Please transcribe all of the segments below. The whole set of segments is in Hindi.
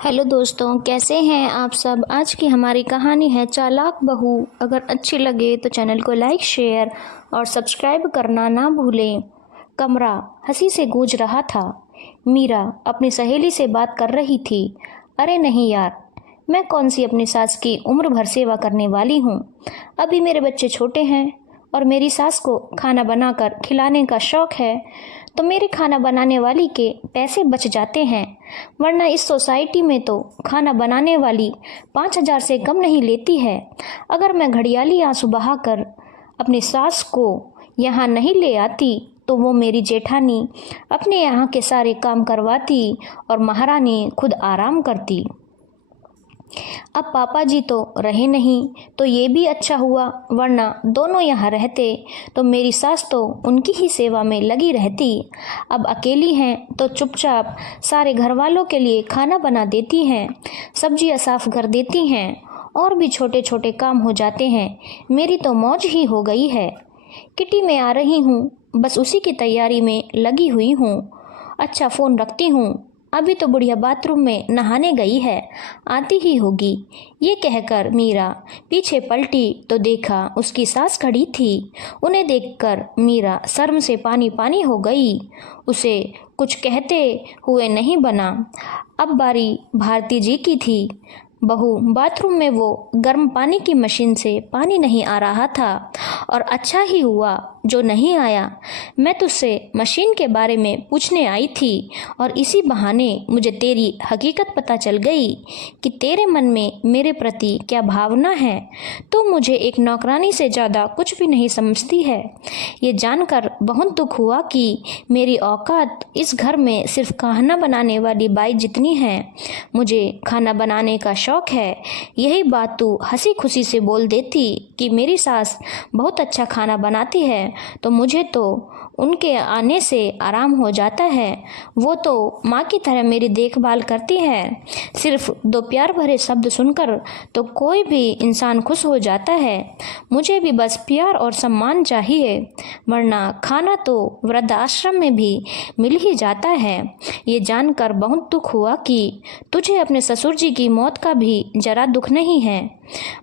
हेलो दोस्तों, कैसे हैं आप सब। आज की हमारी कहानी है चालाक बहू। अगर अच्छी लगे तो चैनल को लाइक, शेयर और सब्सक्राइब करना ना भूलें। कमरा हंसी से गूंज रहा था। मीरा अपनी सहेली से बात कर रही थी। अरे नहीं यार, मैं कौन सी अपनी सास की उम्र भर सेवा करने वाली हूँ। अभी मेरे बच्चे छोटे हैं और मेरी सास को खाना बनाकर खिलाने का शौक है, तो मेरे खाना बनाने वाली के पैसे बच जाते हैं। वरना इस सोसाइटी में तो खाना बनाने वाली 5,000 से कम नहीं लेती है। अगर मैं घड़ियाली आंसू बहाकर अपनी सास को यहाँ नहीं ले आती तो वो मेरी जेठानी अपने यहाँ के सारे काम करवाती और महारानी खुद आराम करती। अब पापा जी तो रहे नहीं तो ये भी अच्छा हुआ, वरना दोनों यहाँ रहते तो मेरी सास तो उनकी ही सेवा में लगी रहती। अब अकेली हैं तो चुपचाप सारे घर वालों के लिए खाना बना देती हैं, सब्जियाँ साफ कर देती हैं और भी छोटे छोटे काम हो जाते हैं। मेरी तो मौज ही हो गई है। किटी में आ रही हूँ, बस उसी की तैयारी में लगी हुई हूँ। अच्छा, फ़ोन रखती हूँ, अभी तो बुढ़िया बाथरूम में नहाने गई है, आती ही होगी। ये कहकर मीरा पीछे पलटी तो देखा उसकी सास खड़ी थी। उन्हें देखकर मीरा शर्म से पानी पानी हो गई। उसे कुछ कहते हुए नहीं बना। अब बारी भारती जी की थी। बहू, बाथरूम में वो गर्म पानी की मशीन से पानी नहीं आ रहा था और अच्छा ही हुआ जो नहीं आया। मैं तुझसे मशीन के बारे में पूछने आई थी और इसी बहाने मुझे तेरी हकीकत पता चल गई कि तेरे मन में मेरे प्रति क्या भावना है। तो मुझे एक नौकरानी से ज़्यादा कुछ भी नहीं समझती है। ये जानकर बहुत दुख हुआ कि मेरी औकात इस घर में सिर्फ खाना बनाने वाली बाई जितनी है। मुझे खाना बनाने का शौक है, यही बात तू हंसी खुशी से बोल देती कि मेरी सास बहुत अच्छा खाना बनाती है तो मुझे तो उनके आने से आराम हो जाता है। वो तो माँ की तरह मेरी देखभाल करती है। सिर्फ दो प्यार भरे शब्द सुनकर तो कोई भी इंसान खुश हो जाता है। मुझे भी बस प्यार और सम्मान चाहिए, वरना खाना तो वृद्धाश्रम में भी मिल ही जाता है। ये जानकर बहुत दुख हुआ कि तुझे अपने ससुर जी की मौत का भी जरा दुख नहीं है।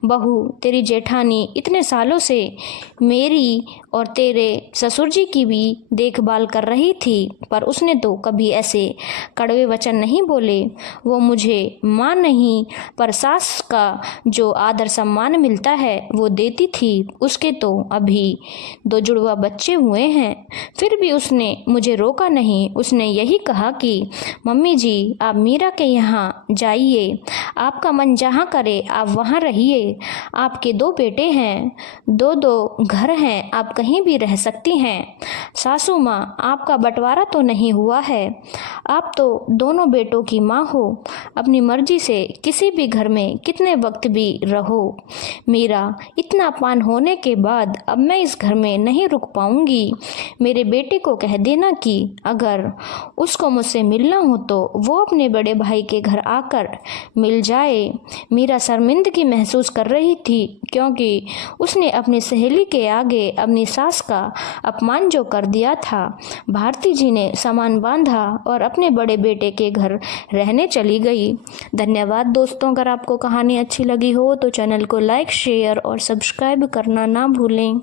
बहू, तेरी जेठानी इतने सालों से मेरी और तेरे ससुर जी की भी देखभाल कर रही थी, पर उसने तो कभी ऐसे कड़वे वचन नहीं बोले। वो मुझे माँ नहीं पर सास का जो आदर सम्मान मिलता है वो देती थी। उसके तो अभी 2 जुड़वा बच्चे हुए हैं, फिर भी उसने मुझे रोका नहीं। उसने यही कहा कि मम्मी जी, आप मीरा के यहाँ जाइए, आपका मन जहाँ करे आप वहाँ रहिए। आपके 2 बेटे हैं, 2 घर हैं, आप कहीं भी रह सकती हैं। सासू माँ, आपका बंटवारा तो नहीं हुआ है, आप तो दोनों बेटों की माँ हो। अपनी मर्जी से किसी भी घर में कितने वक्त भी रहो। मीरा, इतना पान होने के बाद अब मैं इस घर में नहीं रुक पाऊंगी। मेरे बेटे को कह देना कि अगर उसको मुझसे मिलना हो तो वो अपने बड़े भाई के घर आकर मिल जाए। मीरा शर्मिंदगी महसूस कर रही थी क्योंकि उसने अपनी सहेली के आगे अपनी सास का अपमान जो कर दिया था। भारती जी ने सामान बांधा और अपने बड़े बेटे के घर रहने चली गई। धन्यवाद दोस्तों। अगर आपको कहानी अच्छी लगी हो तो चैनल को लाइक, शेयर और सब्सक्राइब करना ना भूलें।